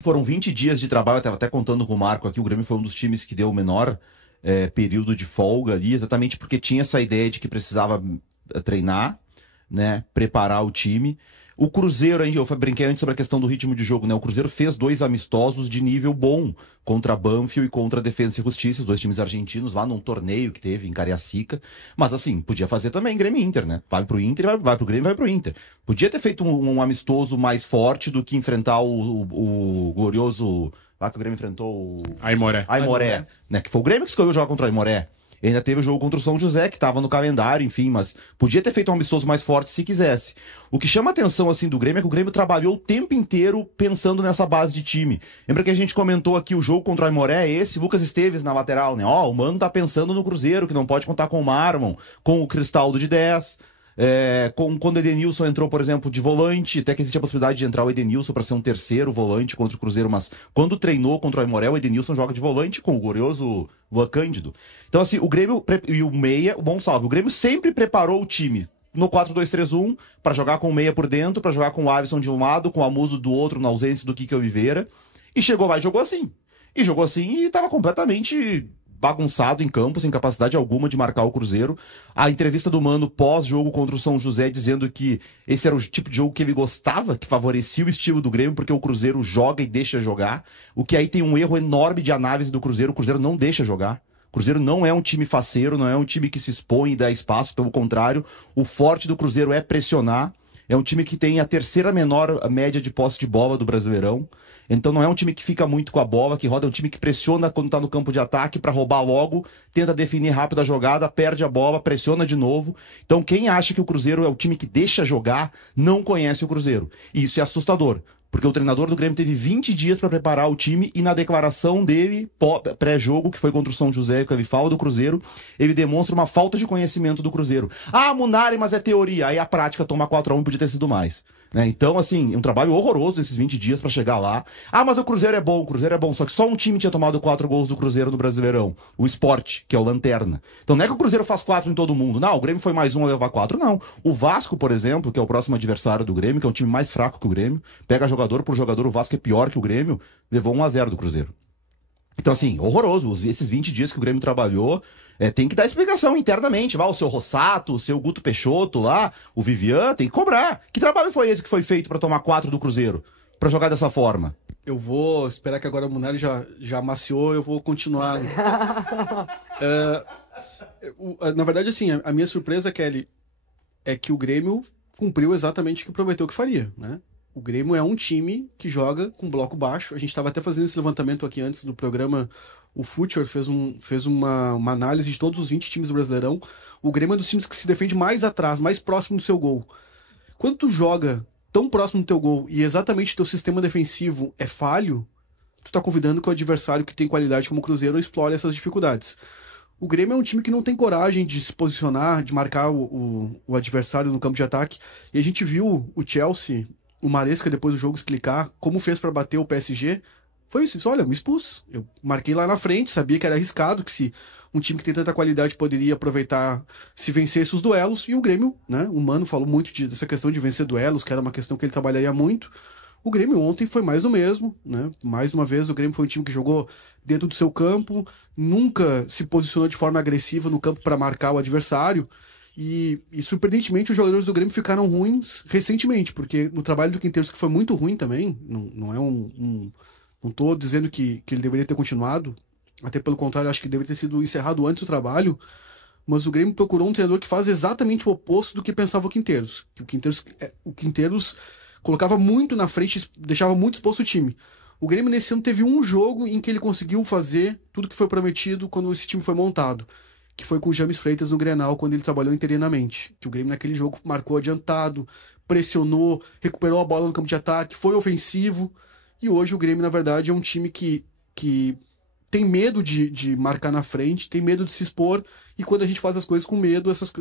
Foram 20 dias de trabalho, eu estava até contando com o Marco aqui, o Grêmio foi um dos times que deu o menor período de folga ali, exatamente porque tinha essa ideia de que precisava treinar, né, preparar o time. O Cruzeiro, eu brinquei antes sobre a questão do ritmo de jogo, né? O Cruzeiro fez 2 amistosos de nível bom contra a Banfield e contra a Defensa e Justiça, os dois times argentinos, lá num torneio que teve em Cariacica. Mas assim, podia fazer também Grêmio e Inter, né? Vai pro Inter, vai pro Grêmio, vai pro Inter. Podia ter feito um amistoso mais forte do que enfrentar o glorioso. Lá que o Grêmio enfrentou o. Aimoré. Aimoré, né? Que foi o Grêmio que escolheu jogar contra o Aimoré. E ainda teve o jogo contra o São José, que estava no calendário, enfim, mas podia ter feito um amistoso mais forte se quisesse. O que chama a atenção, assim, do Grêmio é que o Grêmio trabalhou o tempo inteiro pensando nessa base de time. Lembra que a gente comentou aqui o jogo contra o Aimoré, esse, Lucas Esteves na lateral, né? Ó, o Mano tá pensando no Cruzeiro, que não pode contar com o Marmon, com o Cristaldo de 10. Quando o Edenilson entrou, por exemplo, de volante, até que existe a possibilidade de entrar o Edenilson para ser um terceiro volante contra o Cruzeiro, mas quando treinou contra o Aimoré, o Edenilson joga de volante com o glorioso Luan Cândido. Então, assim, o Grêmio e o Meia, o bom salve, o Grêmio sempre preparou o time no 4-2-3-1 para jogar com o Meia por dentro, para jogar com o Avison de um lado, com o Amuso do outro, na ausência do Kike Oliveira, e chegou lá e jogou assim. E jogou assim e estava completamente bagunçado em campo, sem capacidade alguma de marcar o Cruzeiro. A entrevista do Mano pós-jogo contra o São José dizendo que esse era o tipo de jogo que ele gostava, que favorecia o estilo do Grêmio, porque o Cruzeiro joga e deixa jogar. O que aí tem um erro enorme de análise do Cruzeiro. O Cruzeiro não deixa jogar. O Cruzeiro não é um time faceiro, não é um time que se expõe e dá espaço, pelo contrário, o forte do Cruzeiro é pressionar. É um time que tem a terceira menor média de posse de bola do Brasileirão. Então não é um time que fica muito com a bola, que roda, é um time que pressiona quando tá no campo de ataque para roubar logo, tenta definir rápido a jogada, perde a bola, pressiona de novo. Então quem acha que o Cruzeiro é o time que deixa jogar, não conhece o Cruzeiro. E isso é assustador. Porque o treinador do Grêmio teve 20 dias para preparar o time e na declaração dele, pré-jogo, que foi contra o São José, que ele fala do Cruzeiro, ele demonstra uma falta de conhecimento do Cruzeiro. Ah, Munari, mas é teoria. Aí a prática toma 4-1 podia ter sido mais. Né? Então, assim, um trabalho horroroso esses 20 dias para chegar lá. Ah, mas o Cruzeiro é bom, o Cruzeiro é bom. Só que só um time tinha tomado 4 gols do Cruzeiro no Brasileirão. O Sport, que é o Lanterna. Então não é que o Cruzeiro faz 4 em todo mundo. Não, o Grêmio foi mais um a levar 4, não. O Vasco, por exemplo, que é o próximo adversário do Grêmio, que é um time mais fraco que o Grêmio, pega jogador por jogador, o Vasco é pior que o Grêmio, levou 1-0 do Cruzeiro. Então, assim, horroroso. Esses 20 dias que o Grêmio trabalhou, tem que dar explicação internamente. Lá, o seu Rossato, o seu Guto Peixoto lá, o Vivian, tem que cobrar. Que trabalho foi esse que foi feito para tomar 4 do Cruzeiro? Para jogar dessa forma? Eu vou esperar que agora o Munari já amaciou, eu vou continuar. Na verdade, assim, a minha surpresa, Kelly, é que o Grêmio cumpriu exatamente o que prometeu que faria, né? O Grêmio é um time que joga com bloco baixo. A gente estava até fazendo esse levantamento aqui antes do programa. O Future fez uma análise de todos os 20 times do Brasileirão. O Grêmio é um dos times que se defende mais atrás, mais próximo do seu gol. Quando tu joga tão próximo do teu gol e exatamente teu sistema defensivo é falho, tu tá convidando que o adversário que tem qualidade como o Cruzeiro explore essas dificuldades. O Grêmio é um time que não tem coragem de se posicionar, de marcar o adversário no campo de ataque. E a gente viu o Chelsea, o Maresca, depois do jogo, explicar como fez para bater o PSG. Foi isso, olha, me expus. Eu marquei lá na frente, sabia que era arriscado, que se um time que tem tanta qualidade poderia aproveitar se vencesse os duelos. E o Grêmio, né? O Mano falou muito dessa questão de vencer duelos, que era uma questão que ele trabalharia muito. O Grêmio ontem foi mais do mesmo, né? Mais uma vez, o Grêmio foi um time que jogou dentro do seu campo, nunca se posicionou de forma agressiva no campo para marcar o adversário. E, surpreendentemente, os jogadores do Grêmio ficaram ruins recentemente, porque no trabalho do Quinteiros, que foi muito ruim também, não é não tô dizendo que ele deveria ter continuado, até pelo contrário, acho que deveria ter sido encerrado antes do trabalho, mas o Grêmio procurou um treinador que faz exatamente o oposto do que pensava o Quinteiros. O Quinteiros colocava muito na frente, deixava muito exposto o time. O Grêmio nesse ano teve um jogo em que ele conseguiu fazer tudo que foi prometido quando esse time foi montado, que foi com o James Freitas no Grenal, quando ele trabalhou interinamente. Que o Grêmio naquele jogo marcou adiantado, pressionou, recuperou a bola no campo de ataque, foi ofensivo. E hoje o Grêmio, na verdade, é um time que tem medo de marcar na frente, tem medo de se expor, e quando a gente faz as coisas com medo, essas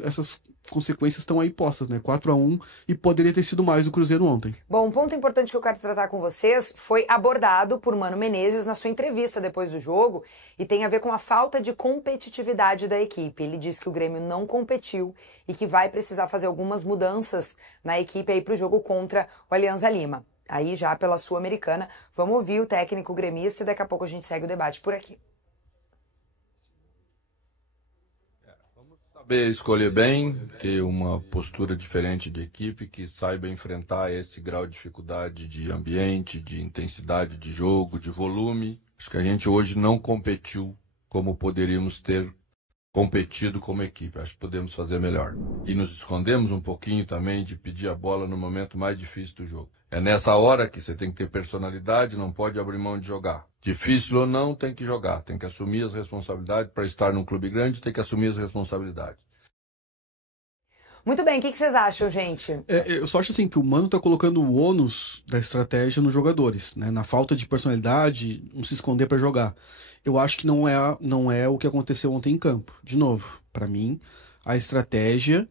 consequências estão aí postas, né? 4-1, e poderia ter sido mais do Cruzeiro ontem. Bom, um ponto importante que eu quero tratar com vocês foi abordado por Mano Menezes na sua entrevista depois do jogo, e tem a ver com a falta de competitividade da equipe. Ele disse que o Grêmio não competiu e que vai precisar fazer algumas mudanças na equipe aí para o jogo contra o Alianza Lima. aí já pela Sul-Americana. Vamos ouvir o técnico gremista e daqui a pouco a gente segue o debate por aqui. Saber escolher bem, ter uma postura diferente de equipe, que saiba enfrentar esse grau de dificuldade de ambiente, de intensidade de jogo, de volume. Acho que a gente hoje não competiu como poderíamos ter competido como equipe. Acho que podemos fazer melhor. E nos escondemos um pouquinho também de pedir a bola no momento mais difícil do jogo. É nessa hora que você tem que ter personalidade, não pode abrir mão de jogar. Difícil ou não, tem que jogar. Tem que assumir as responsabilidades. Para estar num clube grande, tem que assumir as responsabilidades. Muito bem, o que vocês acham, gente? Eu só acho assim que o Mano tá colocando o ônus da estratégia nos jogadores, né? Na falta de personalidade, não se esconder para jogar. Eu acho que não é o que aconteceu ontem em campo. De novo, para mim, a estratégia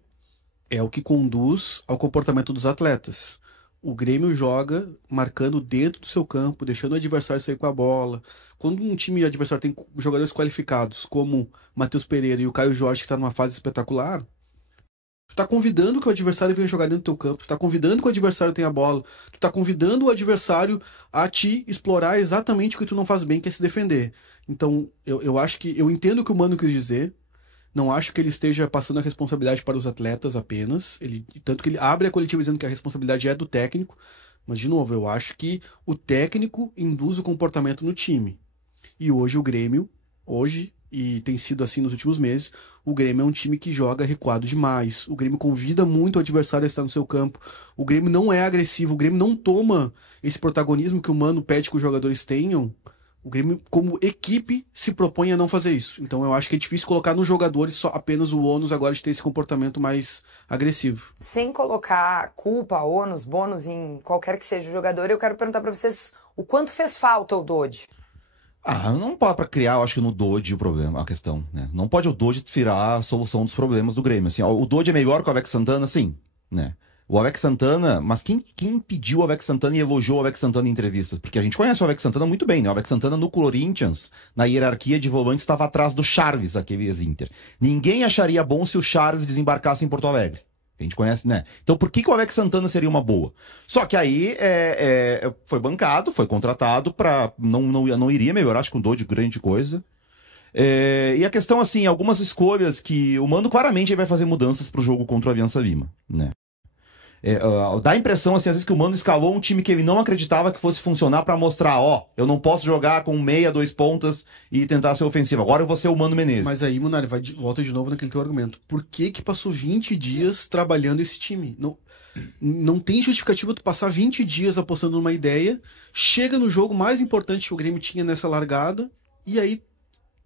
é o que conduz ao comportamento dos atletas. O Grêmio joga marcando dentro do seu campo, deixando o adversário sair com a bola. Quando um time adversário tem jogadores qualificados, como Matheus Pereira e o Caio Jorge, que está numa fase espetacular, tu tá convidando que o adversário venha jogar dentro do teu campo, tu tá convidando que o adversário tenha a bola, tu tá convidando o adversário a te explorar exatamente o que tu não faz bem, que é se defender. Então, eu acho que, eu entendo o que o Mano quis dizer, não acho que ele esteja passando a responsabilidade para os atletas apenas, tanto que ele abre a coletiva dizendo que a responsabilidade é do técnico, mas, de novo, eu acho que o técnico induz o comportamento no time. E hoje o Grêmio, e tem sido assim nos últimos meses, o Grêmio é um time que joga recuado demais. O Grêmio convida muito o adversário a estar no seu campo. O Grêmio não é agressivo. O Grêmio não toma esse protagonismo que o Mano pede que os jogadores tenham. O Grêmio, como equipe, se propõe a não fazer isso. Então eu acho que é difícil colocar nos jogadores só apenas o ônus agora de ter esse comportamento mais agressivo. Sem colocar culpa, ônus, bônus em qualquer que seja o jogador, eu quero perguntar para vocês o quanto fez falta o Dodi. Não pode para criar, eu acho que no Dodi o problema, a questão, né? Não pode o Dodi virar a solução dos problemas do Grêmio. Assim, o Dodi é melhor que o Alex Santana, sim, né? O Alex Santana, mas quem pediu o Alex Santana e elogiou o Alex Santana em entrevistas? Porque a gente conhece o Alex Santana muito bem, né? O Alex Santana no Corinthians, na hierarquia de volantes, estava atrás do Charles, aquele ex-Inter. Ninguém acharia bom se o Charles desembarcasse em Porto Alegre. A gente conhece, né? Então por que o Alex Santana seria uma boa? Só que aí foi bancado, foi contratado para não iria melhorar, acho que um Dodi grande coisa. E a questão, assim, algumas escolhas que o Mano claramente vai fazer mudanças pro jogo contra o Aliança Lima, né? Dá a impressão, assim, às vezes que o Mano escalou um time que ele não acreditava que fosse funcionar pra mostrar, eu não posso jogar com meia, 2 pontas e tentar ser ofensivo. Agora eu vou ser o Mano Menezes. Mas aí, Munari, volta de novo naquele teu argumento. Por que passou 20 dias trabalhando esse time? Não tem justificativa tu passar 20 dias apostando numa ideia, chega no jogo mais importante que o Grêmio tinha nessa largada, e aí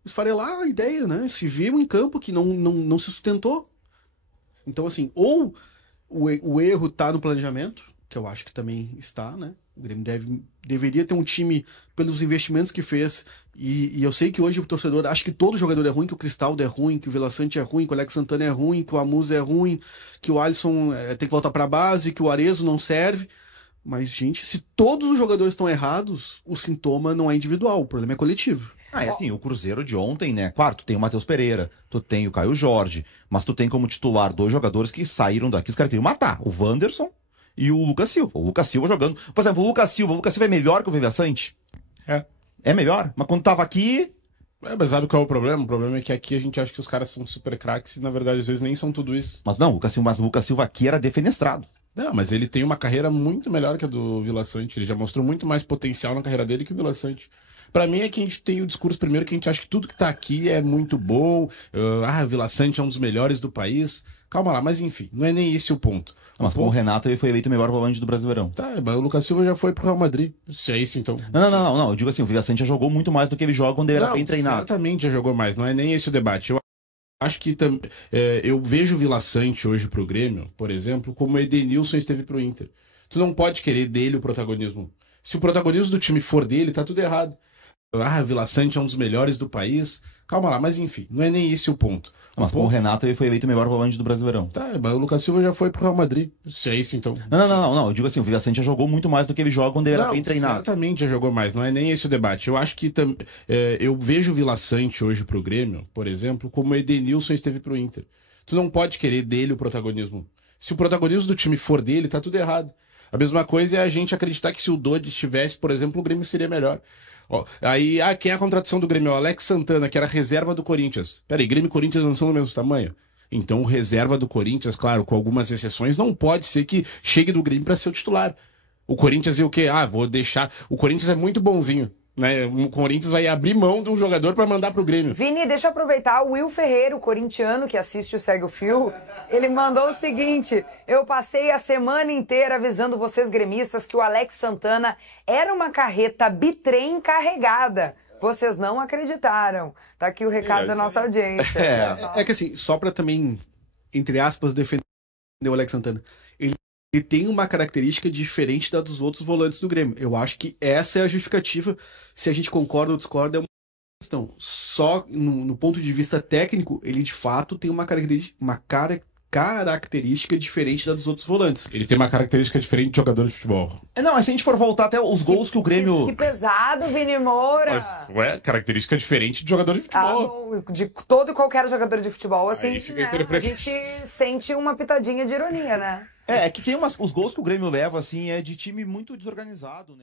esfarelar a ideia, né? Se viu em campo que não se sustentou. Então, assim, ou o erro tá no planejamento, que eu acho que também está, né? O Grêmio deveria ter um time pelos investimentos que fez, e eu sei que hoje o torcedor acha que todo jogador é ruim, que o Cristaldo é ruim, que o Vila Sante é ruim, que o Alex Santana é ruim, que o Amusa é ruim, que o Alisson tem que voltar pra base, que o Arezzo não serve. Mas, gente, se todos os jogadores estão errados, o sintoma não é individual, o problema é coletivo. Assim, o Cruzeiro de ontem, né? Claro, tu tem o Matheus Pereira, tu tem o Caio Jorge, mas tu tem como titular 2 jogadores que saíram daqui, os caras queriam matar, o Wanderson e o Lucas Silva. O Lucas Silva jogando. Por exemplo, o Lucas Silva é melhor que o Vila Sante? É melhor? Mas quando tava aqui... Mas sabe qual é o problema? O problema é que aqui a gente acha que os caras são super craques e na verdade às vezes nem são tudo isso. Mas não, o Lucas Silva aqui era defenestrado. Não, mas ele tem uma carreira muito melhor que a do Vila Sante. Ele já mostrou muito mais potencial na carreira dele que o Vila Sante. Pra mim é que a gente tem o discurso primeiro que a gente acha que tudo que tá aqui é muito bom. Vila Sante é um dos melhores do país. Calma lá, mas enfim, não é nem esse o ponto. Mas com o Renato ele foi eleito o melhor volante do Brasileirão. Tá, mas o Lucas Silva já foi pro Real Madrid. Se é isso, então. Não. Eu digo assim, o Vila Sante já jogou muito mais do que ele joga quando ele era bem treinado. Certamente já jogou mais, não é nem esse o debate. Eu acho que eu vejo o Vila Sante hoje pro Grêmio, por exemplo, como o Edenilson esteve pro Inter. Tu não pode querer dele o protagonismo. Se o protagonismo do time for dele, tá tudo errado. Vila Sante é um dos melhores do país. Calma lá, mas enfim, não é nem esse o ponto. Mas com o Renato ele foi eleito o melhor volante do Brasileirão. Tá, mas o Lucas Silva já foi pro Real Madrid. Se é isso, então. Não. Eu digo assim, o Vila Sante já jogou muito mais do que ele joga quando ele era bem treinado. Certamente já jogou mais, não é nem esse o debate. Eu acho que eu vejo o Vila Sante hoje pro Grêmio, por exemplo, como o Edenilson esteve pro Inter. Tu não pode querer dele o protagonismo. Se o protagonismo do time for dele, tá tudo errado. A mesma coisa é a gente acreditar que se o Dodi estivesse, por exemplo, o Grêmio seria melhor. Ó, aí, quem é a contratação do Grêmio? O Alex Santana, que era reserva do Corinthians. Peraí, Grêmio e Corinthians não são do mesmo tamanho? Então, o reserva do Corinthians, claro, com algumas exceções, não pode ser que chegue do Grêmio para ser o titular. O Corinthians é o quê? Vou deixar... O Corinthians é muito bonzinho. Né? O Corinthians vai abrir mão de um jogador para mandar pro Grêmio. Vini, deixa eu aproveitar. O Will Ferreira, o corintiano que assiste o Segue o Fio, ele mandou o seguinte: eu passei a semana inteira avisando vocês gremistas que o Alex Santana era uma carreta bitrem carregada. Vocês não acreditaram. Tá aqui o recado da nossa audiência. É que assim, só pra também, entre aspas, defender o Alex Santana, ele tem uma característica diferente da dos outros volantes do Grêmio. Eu acho que essa é a justificativa. Se a gente concorda ou discorda, é uma questão. Só no ponto de vista técnico, ele de fato tem uma característica diferente da dos outros volantes. Ele tem uma característica diferente de jogador de futebol. Não, mas se a gente for voltar até os gols que o Grêmio... Que pesado, Vini Moura. Mas, característica diferente de jogador de futebol. De todo e qualquer jogador de futebol, assim, Aí fica né? A gente sente uma pitadinha de ironia, né? É que tem os gols que o Grêmio leva, assim, é de time muito desorganizado, né?